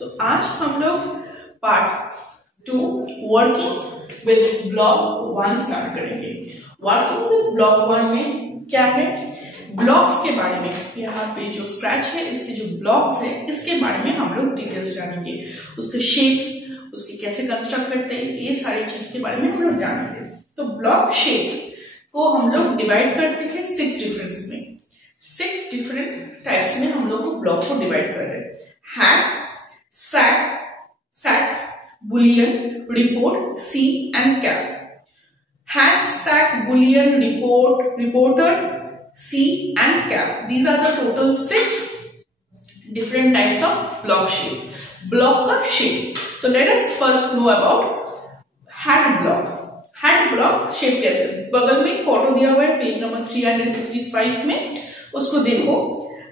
तो आज हम लोग part 2 working with block 1 start करेंगे। वर्किंग विद ब्लॉक 1 में क्या है, ब्लॉक्स के बारे में, यहाँ पे जो स्क्रैच है इसके जो ब्लॉक्स है इसके बारे में हम लोग डिटेल्स जानेंगे, उसके शेप्स, उसके कैसे कंस्ट्रक्ट करते हैं, ये सारी चीज के बारे में हम लोग जानेंगे। तो ब्लॉक शेप्स को हम लोग डिवाइड करते हैं 6 डिफरेंस में, 6 डिफरेंट टाइप्स में हम लोग को ब्लॉक को डिवाइड कर रहे हैं। Hat, sack, boolean, report, C and cap. Hat, sack, boolean, reporter, C and cap. These are the total 6 different types of block shapes. Block का shape. So let us first know about hat block. Hat block shape कैसे? बगल में photo दिया हुआ है page number 365 में, उसको देखो।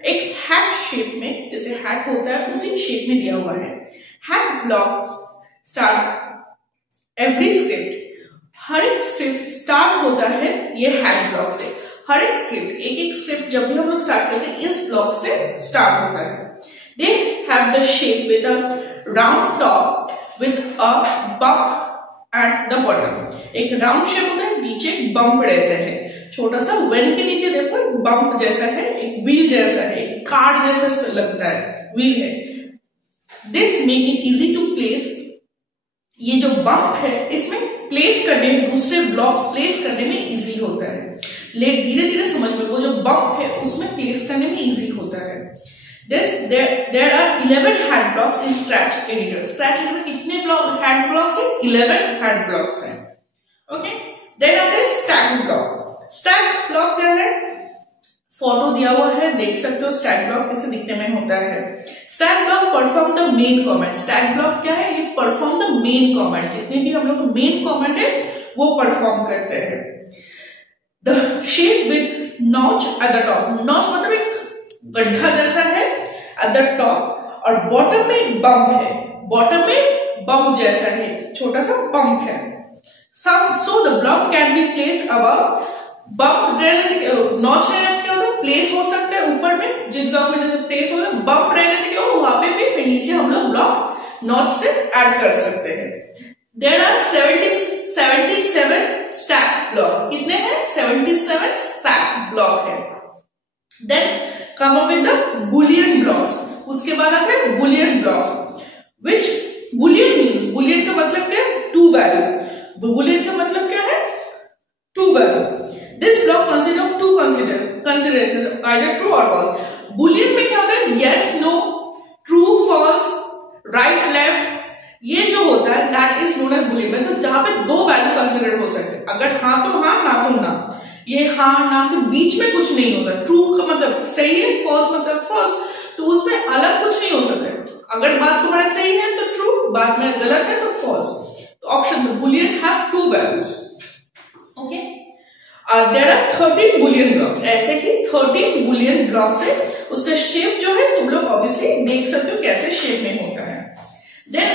एक हैट शेप में, जैसे हैट होता है उसी शेप में दिया हुआ है। Hat blocks start every script, हर एक स्क्रिप्ट स्टार्ट होता है ये हैट ब्लॉक से। हर एक स्क्रिप्ट, एक स्क्रिप्ट जब भी हम लोग स्टार्ट करते हैं इस ब्लॉक से स्टार्ट होता है। They have the shape with a round top with a bump at the bottom. एक राउंड शेप होता है, नीचे बम्प रहते हैं, छोटा सा वेन के नीचे देखो बम्प जैसा है, एक व्हील जैसा है, एक कार्ड जैसा लगता है, व्हील है। This make it easy to place. ये जो बम्प है इसमें प्लेस करने में, दूसरे ब्लॉक्स प्लेस करने में इजी होता है। धीरे धीरे समझ में, वो जो बम्प है उसमें प्लेस करने में इजी होता है। There are 11 hat blocks in Scratch editor. Scratch editor में कितने hat blocks हैं? 11 hat blocks हैं। Okay? Then आता है stack block. Stack block क्या है? फोटो दिया हुआ है, देख सकते हो stack block कैसे दिखने में होता है। Stack block perform the main command. Stack block क्या है? ये perform the main command. जितने भी हम लोग main command है वो perform करते हैं। The shape with notch at the top. Notch मतलब एक गड्ढा जैसा है at the top, और बॉटम में एक बम्प है, बॉटम में बम्प जैसा है, छोटा सा बम्प है। So the block can be placed above. Bump रहने से, नॉच रहने से क्या होता है, प्लेस हो सकता है ऊपर में, जिगजॉग में जैसे प्लेस होता है, बम्प रहने से क्या हो, वहां पे भी फिर नीचे हम लोग ब्लॉक नॉच से ऐड कर सकते हैं। There are 77 stack block. कितने हैं? 77 stack block है। Then come up with the boolean blocks. उसके बाद आते हैं boolean blocks. Which boolean means? Boolean का मतलब क्या है? Two value. Boolean का मतलब क्या है? Two value. This block consists of two considerations, either true or false. Boolean में क्या होता है? Yes, no, true, false, right, left. ये जो होता है that is known as boolean, मतलब जहां पे दो वैल्यू कंसिडर हो सकते हैं। अगर हाँ तो हाँ, ना तो ना। ये हाँ ना के बीच में कुछ नहीं होता। ट्रू का मतलब सही है, फॉल्स मतलब फॉल्स, तो उसमें अलग कुछ नहीं हो सकता। अगर बात तुम्हारा सही है तो ट्रू, बात में गलत है तो फॉल्स। तो ऑप्शन में boolean have two values. Okay, there are 13 boolean blocks. ऐसे कि 13 boolean blocks है। उसका शेप जो है तुम लोग ऑब्वियसली देख सकते हो कैसे शेप में होता है। Then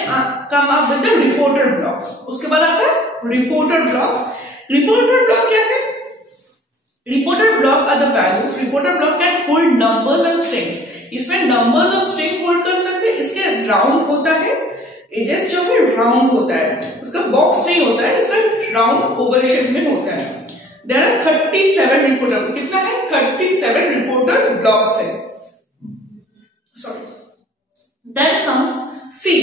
come up with the reporter block. उसके बाद आता है reporter block. Reporter block क्या है? Reporter block are the values. Reporter block can hold numbers and strings. इसमें numbers और string hold कर सकते हैं। इसके राउंड होता है, एजेस जो है राउंड होता है, उसका बॉक्स नहीं होता है, इसका राउंड ओवल शेप में होता है। There are 37 reporter. कितना है? 37 reporter blocks है। Sorry. Then comes C.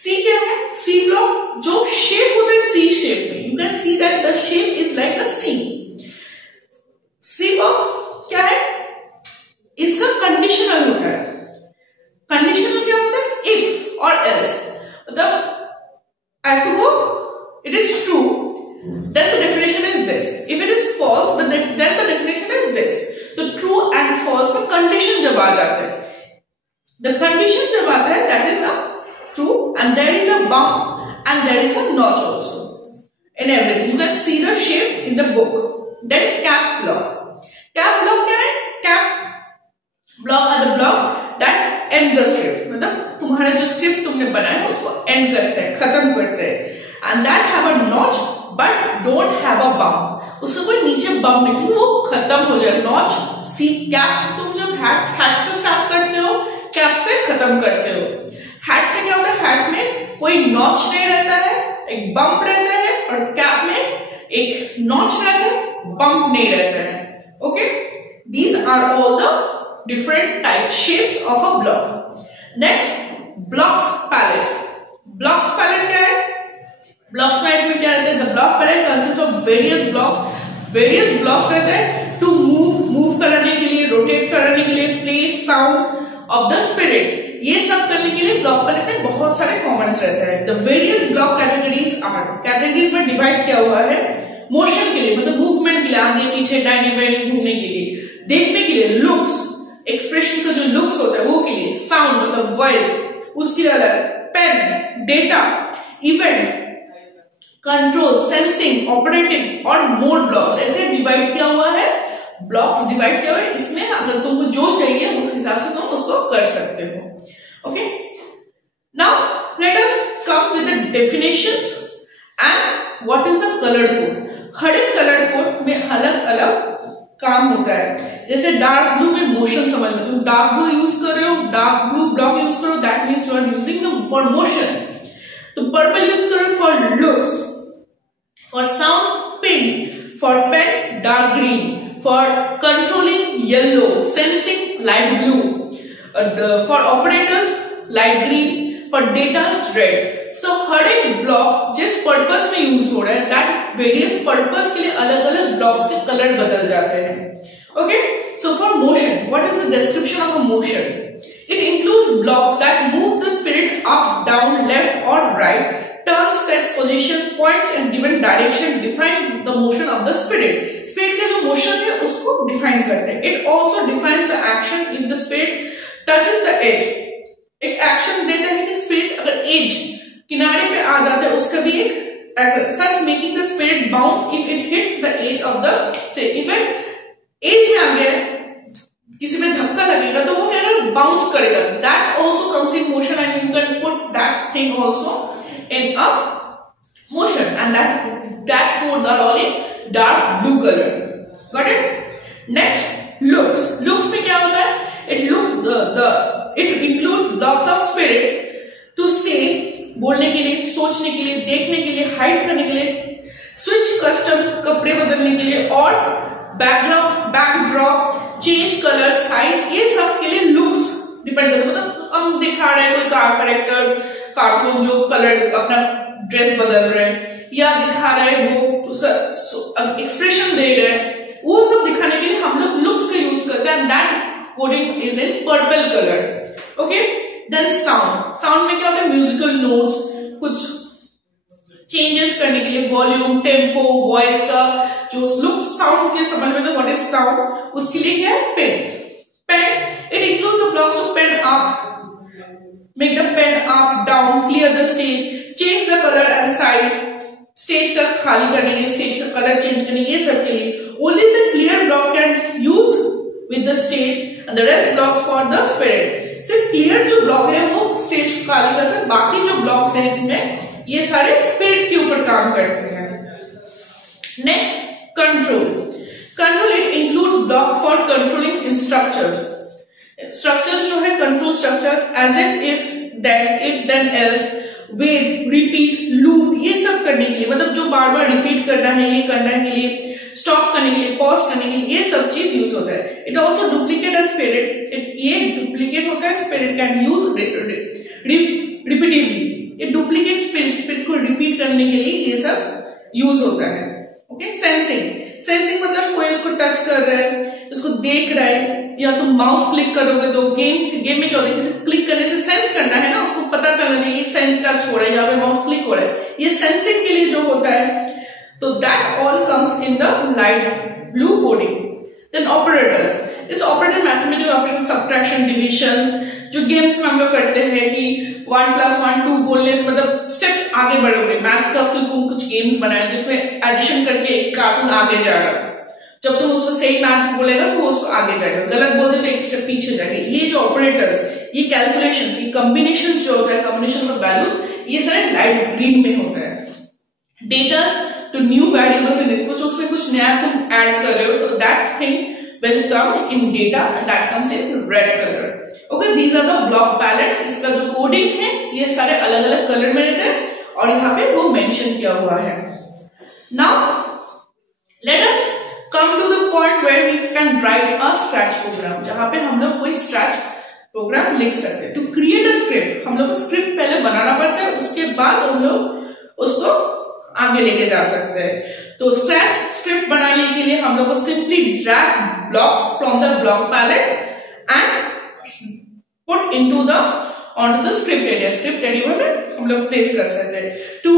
C क्या है? C block जो शेप होता है C शेप में, you can see that the shape is like a C. C block क्या है? इसका कंडीशनल होता है। कंडीशनल क्या होता है? if और else. मतलब I have to go, it is true, then the definition is this. If it is false, then the definition is this. तो true and false का कंडीशन जब आ जाता है, the condition जब आता है that is a true, and there is a bump and there is a notch also in everything. You can see the shape in the book. Then cap block. Cap block क्या है? Cap block are the block that end the script. मतलब तुम्हारा जो script तुमने बनाया है उसको end करते हैं, खत्म करते हैं, and that have a notch but don't have a bump. उसका कोई नीचे बम्प नहीं, वो खत्म हो जाए। नॉच सी कैप तुम जब हैट से स्टार्ट करते हो, कैप से खत्म करते हो। कोई नॉच नहीं रहता है, एक बम्प रहता है, और कैप में एक नॉच रहता है, बम्प नहीं रहता है। Okay, these are all the different type shapes of a block. Next, blocks palette. Blocks palette क्या है? ब्लॉक्स पैलेट में क्या रहता है? The block palette consist of various blocks रहते हैं टू मूव कराने के लिए, रोटेट कराने के लिए, play sound of the spirit, ये सब करने के लिए ब्लॉक पैलेट में बहुत सारे कॉमन्स रहते हैं। द वेरियस ब्लॉक कैटेगरीज में डिवाइड किया हुआ है मोशन के लिए, मतलब मूवमेंट के लिए, आगे पीछे डाइनिंग वाइनिंग घूमने के लिए, देखने के लिए, लुक्स एक्सप्रेशन का जो लुक्स होता है वो के लिए, साउंड मतलब वॉइस उसके लिए अलग, pen, data, event, control, sensing, operating और मोड ब्लॉक्स, ऐसे डिवाइड किया हुआ है। ब्लॉक्स डिवाइड किया हुआ है, इसमें अगर तुमको जो चाहिए उस हिसाब से तुम उसको कर सकते हो। Okay, now let us come with the definitions and what is the colour code. हर एक कलर कोड में अलग अलग काम होता है। जैसे डार्क ब्लू में मोशन समझ में, तुम डार्क ब्लू यूज कर रहे हो, डार्क ब्लू ब्लॉक यूज करो, that means you are using for motion. तो पर्पल यूज करो for looks, for sound pink, for pen dark green, for controlling yellow, sensing light blue, for operators light green, for data red। तो हर एक block जिस purpose में use हो रहा है, that various purpose के लिए अलग अलग ब्लॉक्स के कलर बदल जाते हैं। Okay, so for motion, what is the description of a motion? It includes blocks that move the spirit up, down, left और right, turns, sets position, points and given direction, define the motion of the spirit। spirit का जो motion है उसको define करते हैं। It also defines the action if the spirit touches the edge। एक action देता है कि spirit अगर edge किनारे पे आ जाता है उसका भी एक such making the spirit bounce if it hits the edge of the say even edge में आ गया किसी में धक्का लगेगा तो वो क्या करेगा? बाउंस करेगा। That also comes in motion and you can put that thing also in a motion and that codes are all in dark blue color। Got it? Next, looks में क्या होता है? It includes blocks of spirits to say, बोलने के लिए, सोचने के लिए, देखने के लिए, हाइड करने के लिए, switch customs, कपड़े बदलने के लिए, और backdrop, change color, size, ये सब के लिए looks डिपेंड करते हैं। मतलब हम दिखा रहे हैं कोई कार्टून जो कलर अपना ड्रेस बदल रहे हैं, या दिखा रहे हैं वो उसका एक्सप्रेशन दे रहे हैं, वो सब दिखाने के लिए हम लोग लुक्स का यूज करते हैं। That coding is in purple colour. Okay, then sound में क्या होता है? म्यूजिकल नोट्स, कुछ चेंजेस करने के लिए, वॉल्यूम, टेम्पो, वॉइस का जो लुक साउंड के समझ में, व्हाट इज साउंड, उसके लिए क्या है? Pen, it includes the blocks to pen up, make the pen up, down, clear the stage, change the color and size, stage का खाली करने के लिए, stage का कलर चेंज करने के लिए, ये सब के लिए only the clear block can use with the stage and the rest blocks for the spirit। सिर्फ clear जो ब्लॉक है वो स्टेज को खाली कर सकते, बाकी जो ब्लॉक्स हैं इसमें ये सारे स्पिरिट के ऊपर काम करते हैं। Next, control it includes block for controlling structures जो है, control structures as if then else, wait, repeat, loop, ये सब करने के लिए, मतलब जो बार बार रिपीट करना है, ये करने के लिए, स्टॉप करने के लिए, पॉज करने के लिए, ये सब चीज यूज होता है। It also duplicate a spirit, ये डुप्लीकेट होता है, स्पिरिट कैन यूज रिपीटिवली, ये डुप्लीकेट स्पिरिट को रिपीट करने के लिए ये सब यूज होता है। ओके, सेंसिंग मतलब कोई उसको टच कर रहा है, उसको देख रहा है, या तुम माउस क्लिक करोगे तो गेम में क्या होता है? क्लिक करने से सेंस करना है ना, उसको पता चलना चाहिए सेंस टच हो रहा है, यहाँ पे माउस क्लिक हो रहा है, ये सेंसिंग के लिए जो होता है। तो that all comes in the light blue coding. Then operators, इस operator mathematical operation, subtraction, division, जो गेम्स में हम लोग करते हैं कि 1 + 1 2 बोलने से मतलब स्टेप्स आगे बढ़ोगे। मैथ्स का कुछ गेम्स बनाए जिसमें एडिशन करके एक कार्टून आगे जाएगा, जब तुम उसको सही मैथ्स बोलेगा तो वो उसको आगे जाएगा, गलत बोलते तो एक स्टेप पीछे जाएगा। ये जो ऑपरेटर्स, ये कैलकुलेशंस, ये कॉम्बिनेशंस जो होता है, कॉम्बिनेशन ऑफ वैल्यूज, ये सारे लाइट ग्रीन में होता है। Data to new variables in, कुछ उसमें कुछ नया तुम ऐड कर रहे हो तो that thing will come in data and that comes in red color. Okay, these are the block palettes. इसका जो कोडिंग है ये सारे अलग अलग कलर में रहते हैं और यहाँ पे वो मेंशन किया हुआ है. Now let us come to the point where we can write a scratch program, जहाँ पे हम लोग कोई scratch program लिख सकते हैं. To create a script हम लोग को script पहले बनाना पड़ता है, उसके बाद हम लोग उसको आगे लेके जा सकते हैं. तो स्क्रैच स्क्रिप्ट बनाने के लिए हम लोग को simply drag blocks from the block palette and put into the on the script area. Script area में हम लोग प्लेस कर सकते हैं. To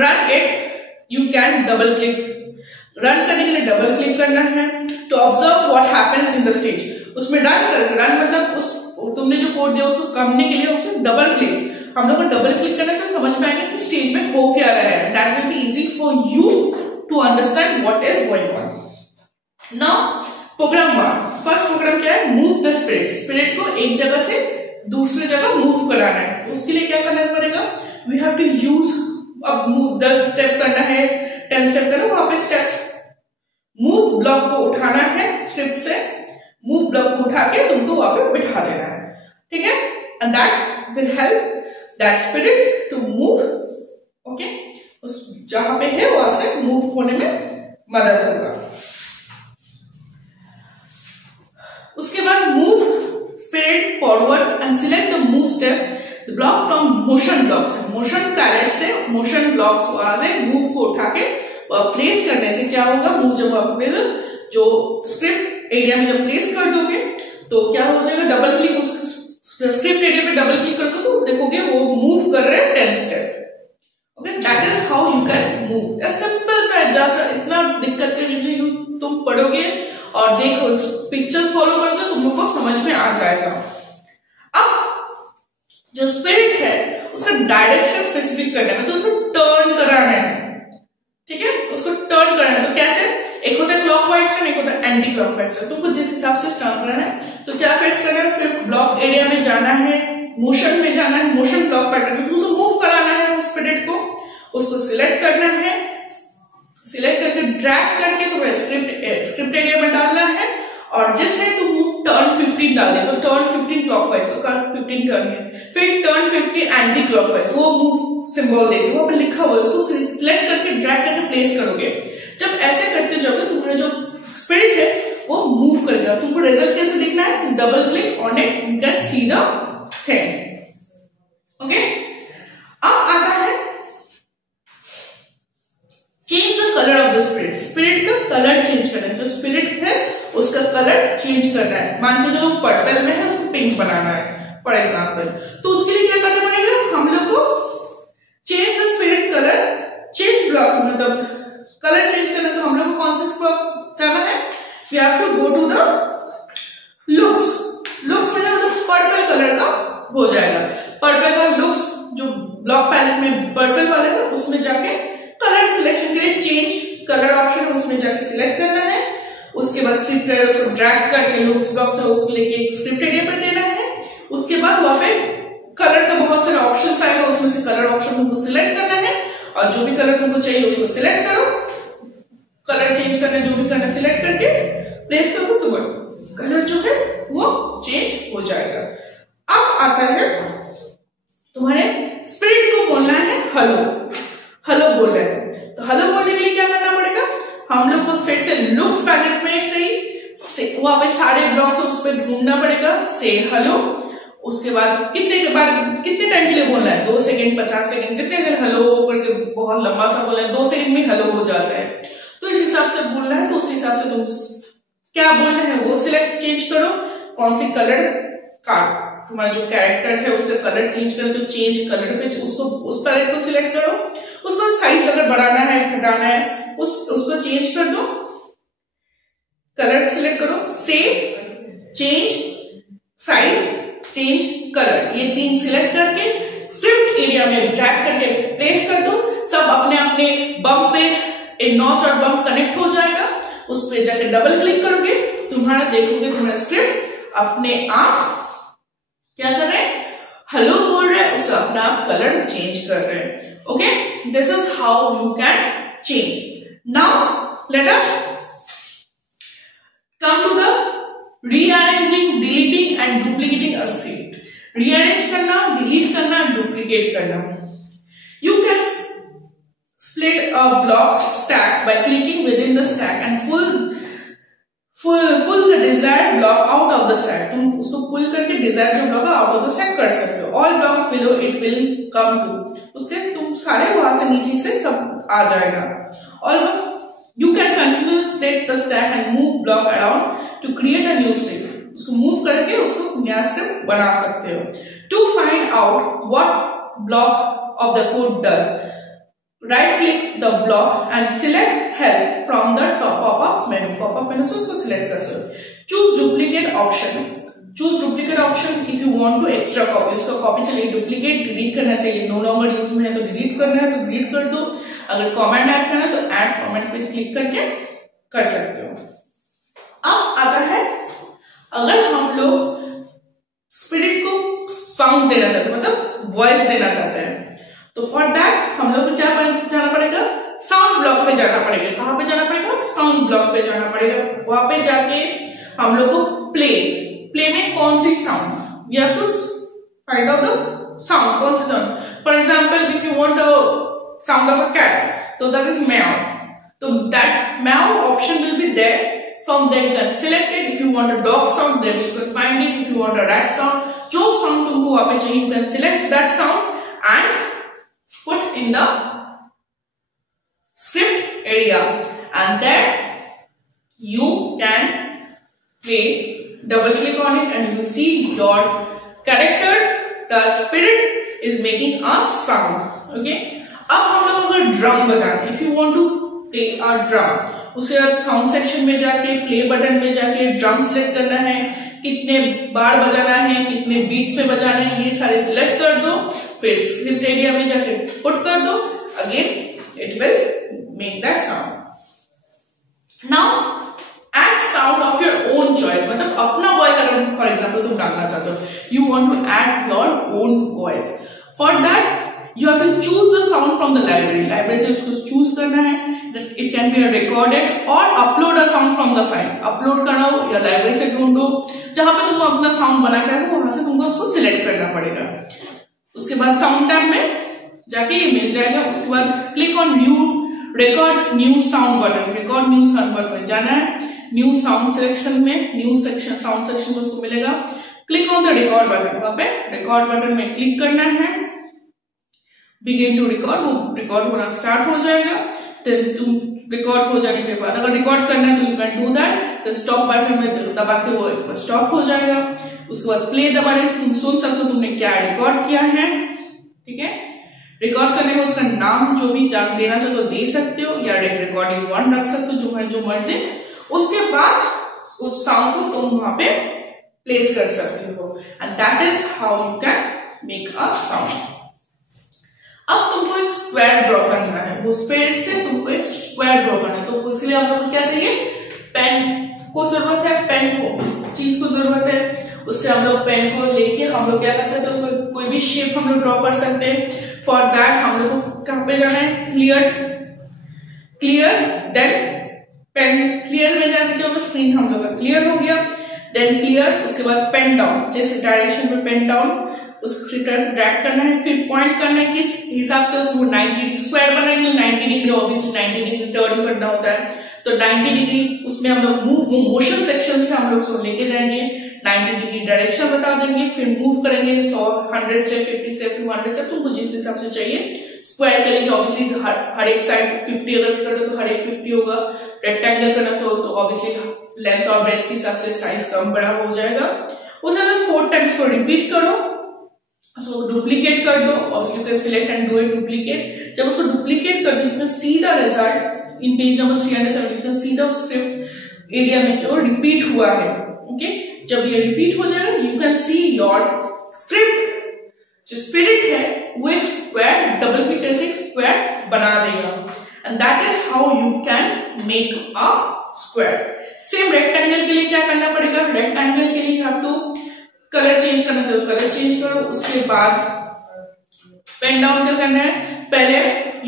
run it you can double click. Run करने के लिए डबल क्लिक करना है. To observe what happens in the stage, उसमें रन मतलब उस तुमने जो कोड दिया उसको करने के लिए उसमें डबल क्लिक. हम लोग को डबल क्लिक करने से समझ में आएगा कि स्टेज में हो क्या रहा है. That will be easy for you to understand what is going on. Now program 1, first program क्या है? Move the spirit. स्पिरिट को एक जगह से दूसरी जगह मूव कराना है. तो उसके लिए क्या करना पड़ेगा? वी हैव टू यूज, अब मूव 10 स्टेप करना है, 10 स्टेप करना, वहां पे स्टेप्स मूव ब्लॉक को उठाना है स्क्रिप्ट से. मूव ब्लॉक को उठा के तुमको वहां पे बिठा देना है. ठीक है, and that will help that spirit to move. Okay, उस जहां पे है वहां से मूव होने में मदद होगा. उसके बाद move spirit forward and select the move step the block from motion block से. मोशन पैलेट से मोशन ब्लॉक्स वहां से मूव को उठा के प्लेस करने से क्या होगा? मूव जब आप जो स्क्रिप्ट एरिया में जब प्लेस कर दोगे तो क्या हो जाएगा? डबल क्लिक उस स्क्रिप्ट एरिया पे डबल क्लिक कर दो तो देखोगे वो मूव कर रहे हैं 10 step. Okay, that is how you can move. Simple सा जैसा, इतना दिक्कत के चीजें तुम पढ़ोगे और देखो पिक्चर्स फॉलो करोगे तुम लोग को समझ में आ जाएगा. अब जो स्पिरिट है उसका डायरेक्शन स्पेसिफिक करना है, तो उसको टर्न कराना है. ठीक है, उसको टर्न करना है. तो कैसे? एक होता है क्लॉकवाइज टर्न, एक होता है एंटी क्लॉकवाइज टर्न. तुमको जिस हिसाब से टर्न करना है तो क्या फेस करना है? फिर ब्लॉक एरिया में जाना है, मोशन में जाना है, मोशन ब्लॉक पैटर्न में उसको मूव कराना है. उस स्पिरिट को उसको सिलेक्ट करना है, सिलेक्ट करके ड्रैग करके तुम्हें स्क्रिप्ट एरिया में डालना है. और जैसे तुम मूव टर्न 15 डाल दे तो टर्न 15 क्लॉकवाइज, तो 15 टर्न है. फिर टर्न 15 एंटी क्लॉकवाइज, वो मूव सिंबल देगी, वहां पर लिखा हुआ है. उसको सिलेक्ट करके ड्रैग करके प्लेस करोगे. जब ऐसे करते जाओगे तुम्हारा जो स्पिरिट है वो मूव करेगा. तुमको रिजल्ट कैसे देखना है? Double click on it, you can see the thing. Okay, अब आता है change the colour of the spirit. Spirit का कलर चेंज करना है. जो स्पिरिट है उसका कलर चेंज करना है. मान के चलो पर्पल में है, उसको पिंक बनाना है फॉर एग्जाम्पल. तो उसके लिए क्या करना पड़ेगा? हम लोग को change the spirit colour, change block मतलब कलर चेंज करना. तो हम लोग को कौन सा ब्लॉक जाना है? We have to go to the looks. Looks में मतलब पर्पल कलर का हो जाएगा. पर्पल का लुक्स जो ब्लॉक पैलेट में पर्पल वाले है उसमें जाके कलर सिलेक्शन के लिए चेंज कलर ऑप्शन है, उसमें जाके सिलेक्ट करना है. उसके बाद स्क्रिप्ट एरिया उसको ड्रैग करके लुक्स ब्लॉक से उसको लेके स्क्रिप्ट एरिया पर देना है. उसके बाद वहां पे कलर का बहुत सारे ऑप्शन आएगा, उसमें से कलर ऑप्शन तुमको सिलेक्ट करना है और जो भी कलर तुमको चाहिए उसको सिलेक्ट करो. कलर चेंज करना जो भी करना सिलेक्ट करके प्लेस करो तो कलर जो है वो चेंज हो जाएगा. अब आता है तुम्हारे स्पिरिट को बोलना है हेलो. हेलो बोल रहे हैं तो हेलो बोलने के लिए क्या करना पड़ेगा? हम लोग को फिर से लुक्स पैलेट में से वहां पे सारे ब्लॉक्स उस पर ढूंढना पड़ेगा. से हेलो. उसके बाद कितने टाइम के लिए बोलना है? 2 सेकंड, 50 सेकंड, जितने देर हेलो करके बहुत लंबा सा बोलना है 2 सेकंड में हेलो हो जाता है. तो इस हिसाब से बोलना है. तो उस हिसाब से तुम क्या बोलना है वो सिलेक्ट चेंज करो. कौन सी कलर का तुम्हारा जो कैरेक्टर है उसका कलर चेंज करो. तो चेंज कलर पे उसको उस पैलेट को सिलेक्ट करो. उसको साइज अगर बढ़ाना है घटाना है उसको चेंज कर दो. कलर सिलेक्ट करो. से चेंज साइज, चेंज कलर, ये 3 सिलेक्ट करके स्क्रिप्ट एरिया में ड्रैग करके प्लेस कर दो. सब अपने अपने बम पे एक नॉच और बम कनेक्ट हो जाएगा. उस पे जाकर डबल क्लिक करोगे तुम्हारा देखोगे तुम्हारा स्क्रिप्ट अपने आप क्या कर रहे हैं? हेलो बोल रहे हैं, उसका अपना आप कलर चेंज कर रहे हैं. Okay, this is how you can change. Now let us come to the rearrange करना, डिलीट करना, डुप्लीकेट करना। You can split a block stack by clicking within the stack and pull the desired block out of the stack। तुम उसको pull करके desired जो block है out of the stack कर सकते हो। all blocks below it will come to, उसके तुम सारे वहां से नीचे से सब आ जाएगा। और you can continuously split the stack and move block around to create a new strip। उसको move करके उसको नया strip बना सकते हो। to find out what block of the code does, right click the block and select help from the top pop-up menu। pop-up menu से उसको select कर सकते हो। choose duplicate option, choose duplicate option if you want to extra copy। उसका copy चाहिए, duplicate delete करना चाहिए, no longer use में है तो delete करना है तो delete कर दो, अगर comment add करना है तो add comment पे क्लिक करके कर सकते हो। अब आता है अगर हम लोग स्पिरिट को साउंड देना चाहते हैं, मतलब वॉइस देना चाहते हैं, तो फॉर दैट हम लोग को क्या जाना पड़ेगा, साउंड ब्लॉक पे जाना पड़ेगा। कहां पे जाना पड़ेगा, साउंड ब्लॉक पे जाना पड़ेगा। वहां पे जाके हम लोग को प्ले में कौन सी sound, we have to find out the sound, कौन सी sound. For example if you want a sound of a cat, तो दैट इज म्याऊ, तो दैट म्याऊ option will be there. From there you can select it। If you want a dog sound, then you can find it। If you want a rat sound, जो sound तुमको वहां पे चाहिए, you can select that sound and put in the script area, and then you can play, double click on it and you see your character, the spirit is making a sound। okay, अब हम लोग अगर drum बजाते, if you want to play a drum, उसके बाद sound section में जाके play button में जाके ड्रम सिलेक्ट करना है, कितने बार बजाना है, कितने बीट्स में बजाना है, ये सारे सिलेक्ट कर दो, फिर स्क्रिप्ट एरिया में जाके पुट कर दो, again it will make that sound. Now add sound of your own choice, मतलब अपना वॉइस अगर फॉर एग्जाम्पल तुम डालना चाहते हो, you want to add your own voice, for that you have to choose the sound from the library से उसको choose करना है। it can be recorded or upload a sound from the file। Upload करना हो या library से ढूंढो, जहां पे तुम अपना साउंड बना कर वहां से तुमको उसको सिलेक्ट करना पड़ेगा। उसके बाद साउंड टैब में जाके ये मिल जाएगा। उसके बाद click on new record new sound button, record new sound button में जाना है, न्यू साउंड सिलेक्शन में न्यू सेक्शन साउंड सेक्शन में उसको मिलेगा। Click on the record button, वहां पे रिकॉर्ड बटन में क्लिक करना है, बिगिन टू रिकॉर्ड, वो रिकॉर्ड होना स्टार्ट हो जाएगा। देन तुम रिकॉर्ड हो जाने के बाद अगर रिकॉर्ड करना है तो you can do that, then stop button में दबा के वो स्टॉप हो जाएगा। उसके बाद प्ले दबाने से तुम सुन सकते हो तुमने क्या रिकॉर्ड किया है। ठीक है, रिकॉर्ड करने में उसका नाम जो भी देना चाहते हो दे सकते हो, या रिकॉर्डिंग वन रख सकते हो, जो है जो मर्जी। उसके बाद उस साउंड को तुम वहां पे प्लेस कर सकते हो, and that is how you can make a sound. अब तुमको एक स्क्वायर ड्रॉ करना है, वो स्पिरिट से तुमको एक स्क्वायर ड्रॉ करना है, तो इसलिए आप लोगों को क्या चाहिए, पेन को जरूरत है, पेन को चीज को जरूरत है। उससे हम लोग पेन को लेके हम लोग क्या कर सकते हैं, उसमें कोई भी शेप हम लोग ड्रॉ कर सकते हैं। फॉर दैट हम लोग को कहां पे जाना है, क्लियर, देन पेन क्लियर में जाने के बाद स्क्रीन हम लोग का क्लियर हो गया, देन क्लियर। उसके बाद पेन डाउन, जैसे डायरेक्शन में पेन डाउन उसको ड्रैग करना है, फिर पॉइंट करना है किस हिसाब से उसको 90 डिग्री स्क्वायर बनाएंगे, 90 डिग्री ऑब्वियसली 90 डिग्री टर्न करना होता है, तो 90 डिग्री उसमें हम लोग मोशन सेक्शन से हम लोग उसको लेके जाएंगे, 90 डिग्री डायरेक्शन बता देंगे, फिर मूव करेंगे 100 100 स्टेप 50 स्टेप 200 स्टेप, तुमको जिस हिसाब से चाहिए स्क्वायर करेंगे। ऑब्वियसली हर एक साइड 50 अगर कर तो हर एक 50 होगा, रेक्टेंगल करना तो ऑब्वियसली लेंथ और ब्रेथ के हिसाब से साइज कम बड़ा हो जाएगा। उसे 4 टाइम्स को रिपीट करो, so duplicate कर दो, और you can select and do it duplicate। जब उसको duplicate कर दो, you can see the result in page number 307, you can see the script area में जो repeat हुआ है। okay? जब ये repeat हो जाएगा, you can see your script जो spirit है वो एक square double click करके एक square बना देगा, and that is how you can make a square। same rectangle के लिए क्या करना पड़ेगा, rectangle के लिए you have to colour change करना चाहिए, कलर चेंज करो। उसके बाद पेन डाउन क्या करना है, पहले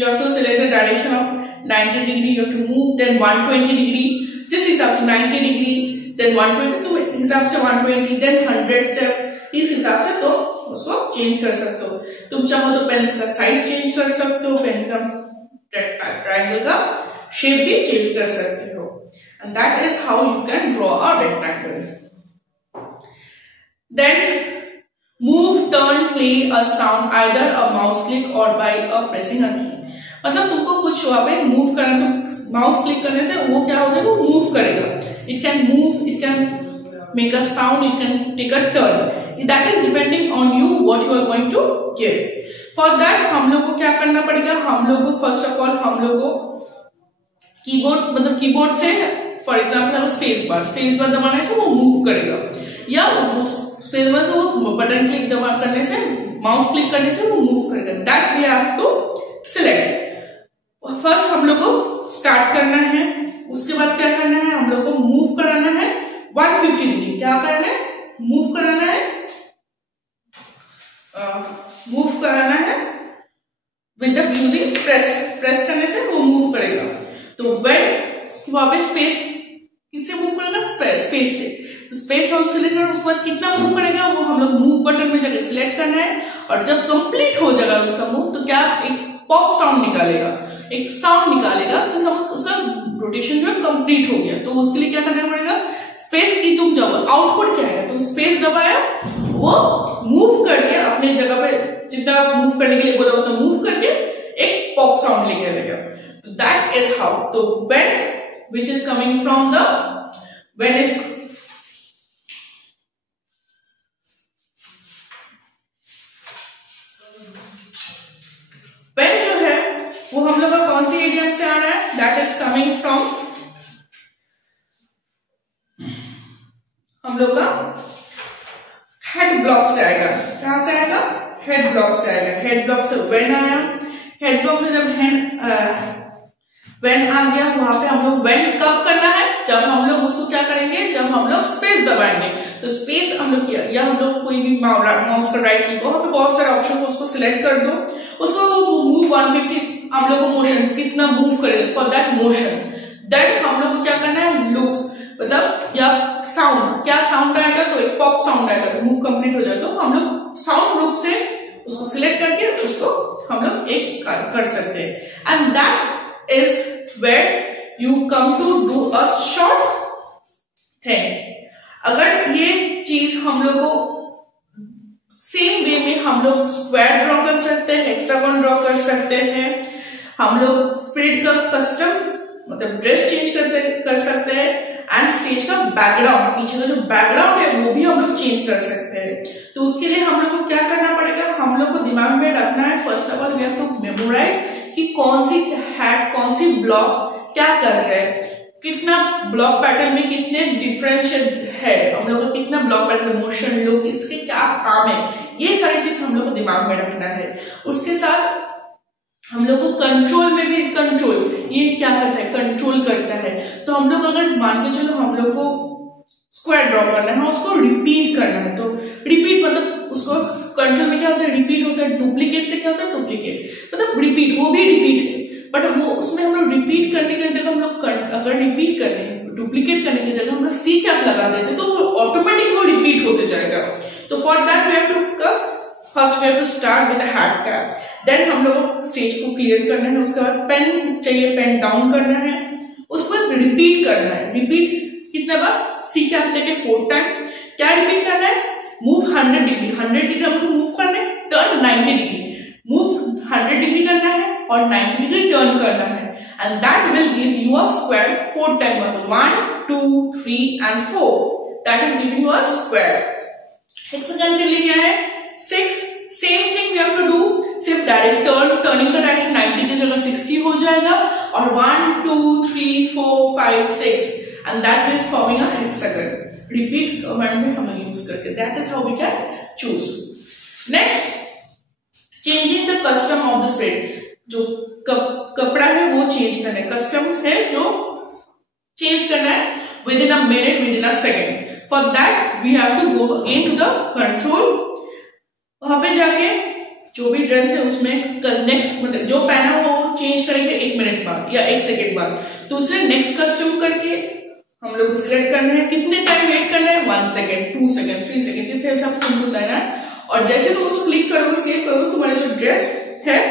you have to select the direction of 90 degree, you have to move, then 120 degree, जिस हिसाब से 90 डिग्री, देन 120 तो हिसाब से 120, देन 100 स्टेप्स इस हिसाब से, तो चेंज कर सकते हो। तुम चाहो तो पेन का साइज चेंज कर सकते हो, पेन का ट्रायंगल का शेप भी चेंज कर सकते हो। And that is how you can draw a rectangle. Then move, turn, play a sound either a mouse click और by a pressing a key. मतलब तुमको कुछ वहां पे मूव करना, तो माउस क्लिक करने से वो क्या हो जाएगा, वो मूव करेगा। It can move, it can make a sound, it can take a turn. That is depending on you what you are going to give. For that हम लोग को क्या करना पड़ेगा, हम लोग को फर्स्ट ऑफ ऑल हम लोग को कीबोर्ड, मतलब कीबोर्ड से फॉर एग्जाम्पल स्पेस बार दबाने से वो मूव करेगा, या स्पेस बार से वो बटन क्लिक दबा करने से, माउस क्लिक करने से वो मूव करेगा। That we have to select. First हम लोग को स्टार्ट करना है, उसके बाद क्या करना है, हम लोग को मूव कराना है 150 डिग्री। क्या करना है, मूव कराना है, मूव कराना है विद द यूजिंग प्रेस करने से वो मूव करेगा। तो व्हेन वहां पे स्पेस किससे मूव करेगा, स्पेस से। तो स्पेस हम सिलेक्ट करना, उसके बाद कितना मूव करेगा वो हम लोग मूव बटन में जाकर सिलेक्ट करना है। और जब कंप्लीट हो जाएगा उसका मूव, तो क्या एक पॉप साउंड निकालेगा, एक साउंड निकालेगा, तो उसका रोटेशन जो है कंप्लीट हो गया। तो उसके लिए क्या करना पड़ेगा, स्पेस की तुम जब आउटपुट क्या है, तुम स्पेस दबाया, वो मूव करके अपने जगह पे जितना मूव करने के लिए बोला उतना मूव करके एक पॉप साउंड लेके आएगा। तो दैट इज हाउ। तो when which is coming from the when is pen जो है वो हम लोग का कौन सी एरिया से आ रहा है, दैट इज कमिंग फ्रॉम हम लोग का हेड ब्लॉक से आएगा। कहां से आएगा, हेड ब्लॉक से आएगा। हेड ब्लॉक से व्हेन आया, हेड ब्लॉक में जब व्हेन आ गया, वहां पे हम लोग व्हेन कब करना है, जब हम लोग उसको क्या करेंगे, जब हम लोग स्पेस दबाएंगे। तो स्पेस हम लोग किया, या हम लोग कोई भी माउस पर राइट क्लिक हो, वहां पे बहुत सारे ऑप्शन है, उसको सिलेक्ट कर दो, उसको मूव 150 हम लोग को मोशन कितना मूव करेगा, फॉर दैट मोशन देन हम लोग को क्या करना है, लुक्स मतलब या साउंड, क्या साउंड आएगा, तो एक पॉप साउंड आएगा। तो मूव कंप्लीट हो जाएगा, तो हम लोग साउंड लुक से उसको सिलेक्ट करके उसको हम लोग एक कर सकते हैं। And that is where you come to do a short thing. अगर ये चीज हम लोग को सेम वे में हम लोग स्क्वायर ड्रॉ कर सकते हैं, हेक्सागन ड्रॉ कर सकते हैं, हम लोग स्प्रिट का कस्टम मतलब ड्रेस चेंज कर सकते हैं, एंड स्टेज का बैकग्राउंड, पीछे का जो बैकग्राउंड है वो भी हम लोग चेंज कर सकते हैं। तो उसके लिए हम लोग को क्या करना पड़ेगा, हम लोग को दिमाग में रखना है first of all we have to memorise कि कौन सी हैड कौन सी ब्लॉक क्या कर रहे हैं, कितना ब्लॉक पैटर्न में कितने डिफरेंशियल है, हम लोग को कितना ब्लॉक पैटर्न, मोशन, लुक, इसके क्या काम है, ये सारी चीज हम लोग को दिमाग में रखना है। उसके साथ हम लोग को कंट्रोल में भी, कंट्रोल ये क्या करता है, कंट्रोल करता है। तो हम लोग अगर मान के चलो हम लोग को स्क्वायर ड्रॉ करना है, उसको रिपीट करना है, तो रिपीट मतलब उसको कंट्रोल में क्या होता है, रिपीट होता है। डुप्लीकेट से क्या होता है, डुप्लीकेट मतलब रिपीट, वो भी रिपीट है, बट वो उसमें हम लोग रिपीट करने की जगह हम लोग अगर रिपीट करने, डुप्लीकेट करने की जगह हम लोग सी कैप लगा देते तो ऑटोमेटिक वो रिपीट होते जाएगा। तो for that we have to first we have to start with had cap, then हम लोग स्टेज को क्लियर करना है, उसके बाद पेन चाहिए, पेन डाउन करना है, उसके बाद रिपीट करना है। रिपीट कितने बार, सी कैप लेके 4 टाइम्स। क्या रिपीट करना है, मूव 100 डिग्री, 100 डिग्री हमको मूव करना है, टर्न 90 डिग्री, मूव 100 डिग्री करना है और 90 डिग्री टर्न करना है, and that will give you a square 4 time, मतलब 1 2 3 and 4, that is giving you a square. Hexagon के लिए क्या है, 6, same thing we have to do, सिर्फ डायरेक्ट टर्निंग का डायरेक्शन 90 की जगह 60 हो जाएगा, और 1 2 3 4 5 6 and that is forming a hexagon. Repeat command में हम यूज करते हैं, that is how we can choose. Next, changing the custom of the spread, जो कपड़ा है वो चेंज करना है, कस्टम है जो चेंज करना है within a minute, within a second. For that we have to go again to the control, वहां पे जाके जो भी ड्रेस है उसमें नेक्स्ट मतलब जो पहना वो चेंज करेंगे 1 मिनट बाद या 1 सेकेंड बाद। तो उसने नेक्स्ट कस्टम करके हम लोग सिलेक्ट करना है, कितने टाइम वेट करना है, 1 सेकेंड 2 सेकेंड 3 सेकेंड, जितने हिसाब से हमको देना है और जैसे तुम उसको क्लिक करोगे, सेव करोगे, तुम्हारी जो ड्रेस है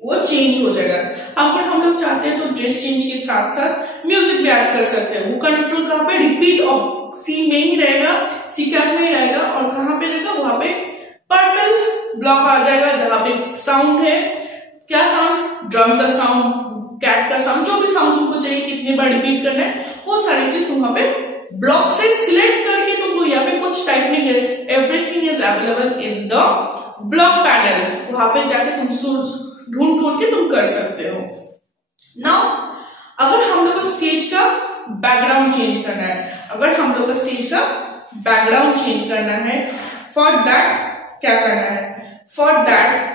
वो चेंज हो जाएगा। अगर हम लोग चाहते हैं तो ड्रेस चेंज के साथ साथ म्यूजिक भी ऐड कर सकते हैं। वो कंट्रोल कहाँ पे, रिपीट और सी में ही रहेगा, सी कैप में ही रहेगा, और कहाँ पे रहेगा, वहां पे पर्पल ब्लॉक आ जाएगा जहां पे साउंड है, क्या साउंड, ड्रम का साउंड, कैट का साउंड, जो भी साउंड तुमको चाहिए, कितनी बार रिपीट करना है, वो सारी चीज तुम वहां पे ब्लॉक से सिलेक्ट करके तुमको यहाँ पे कुछ टाइप में everything is available in the block panel, वहां पे जाके तुम ढूंढ के तुम कर सकते हो। नाउ अगर हम लोग को स्टेज का बैकग्राउंड चेंज करना है, अगर हम लोग को स्टेज का बैकग्राउंड चेंज करना है, फॉर दैट क्या करना है, for that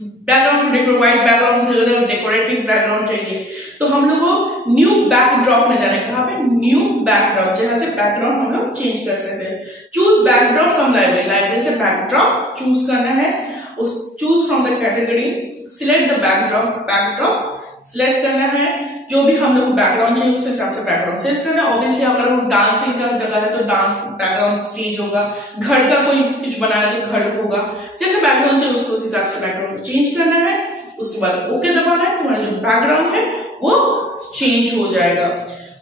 background, white background, decorative background चाहिए, तो हम लोग को न्यू बैकड्रॉप में जाना है। कहां पे, न्यू बैकड्रॉप, जहां से बैकग्राउंड हम लोग चेंज कर सकते हैं। Choose backdrop from library, library से बैकड्रॉप चूज करना है, उस choose from the category, select the backdrop select करना है, जो भी हम लोग को बैकग्राउंड चाहिए उस हिसाब से बैकग्राउंड सेट करना है। ऑब्वियसली अगर वो डांसिंग का जगह है तो डांस बैकग्राउंड स्टेज होगा, घर का कोई कुछ बनाया तो घर होगा, जैसे बैकग्राउंड चाहिए उसको हिसाब से बैकग्राउंड चेंज करना है। उसके बाद ओके दबाना है, तुम्हारा जो बैकग्राउंड है वो चेंज हो जाएगा।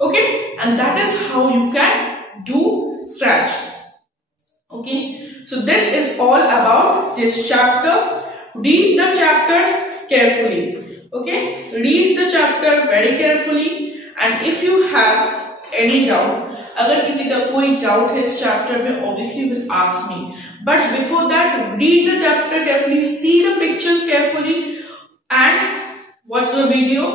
Okay, and that is how you can do scratch. Okay, so this is all about this chapter. Read the chapter carefully. Okay, read the chapter very carefully, and if you have any doubt, अगर किसी का कोई doubt है इस chapter में, obviously will ask me. But before that, read the chapter carefully, see the pictures carefully, and watch the video.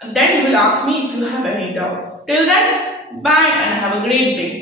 And then you will ask me if you have any doubt. Till then, bye and have a great day.